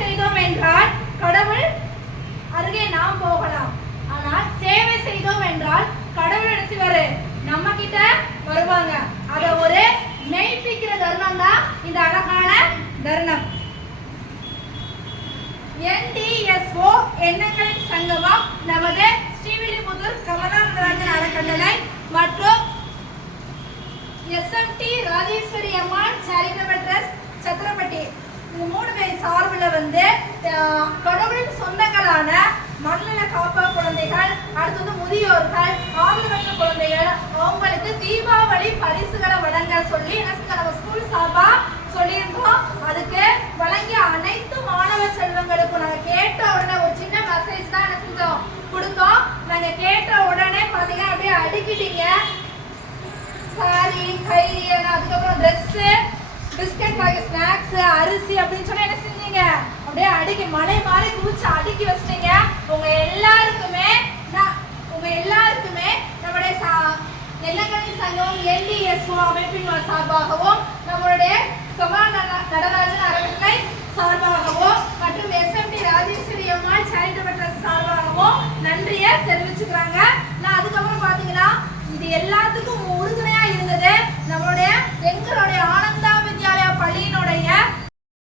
செய்தோம் என்றால் கடவுள் அருகே நாம் போகலாம். ஆனால் சேவை செய்தோம் என்றால் கடவுள் நினைச்சுவாரு நம்ம கிட்ட வருவாங்க. அத ஒரு மெய்ப்பிக்கிற தருணம் தான் இந்த அழகான தருணம். NDSO எண்ணங்களின் சங்கமம் நமது ஸ்ரீவில்லிபுத்தூர் கமலா நடராஜன் அறக்கட்டளை மற்றும் SMT ராஜேஸ்வரி அம்மாள் சேரிட்டபிள் ட்ரஸ்ட் சத்திரப்பட்டி இந்த 3 பேர் சார்பில் கடவுளின் சொந்தங்களான மனநல காப்பா குழந்தைகள், அடுத்தது முதியோர்கள், ஆதரவற்ற குழந்தைகள் அவங்களுக்கு தீபாவளி பரிசுகளை வழங்க சொல்லி நம்ம ஸ்கூல் சார்பா சொல்லியிருந்தோம். அதுக்கு வழங்கிய அனைத்து மாணவ செல்வங்களுக்கும் நாங்கள் கேட்ட உடனே ஒரு சின்ன மெசேஜ் தான் என்ன செஞ்சோம் கொடுத்தோம். நாங்கள் கேட்ட உடனே பார்த்தீங்கன்னா அப்படியே அடிக்கிட்டீங்க. சாரி, கைலியன், அதுக்கப்புறம் ட்ரெஸ்ஸு, பிஸ்கட் பாக்கெட், ஸ்நாக்ஸ், அரிசி அப்படின்னு சொன்னா என்ன செஞ்சீங்க அப்படியே அடிக்கி மலை மாதிரி குவிச்சு அடுக்கி வச்சிட்டீங்க. உங்க எல்லாருக்குமே நம்முடைய எண்ணங்களின் சங்கம் NDSO அமைப்பின் சார்பாகவும் நம்மளுடைய கமலா நடராஜன்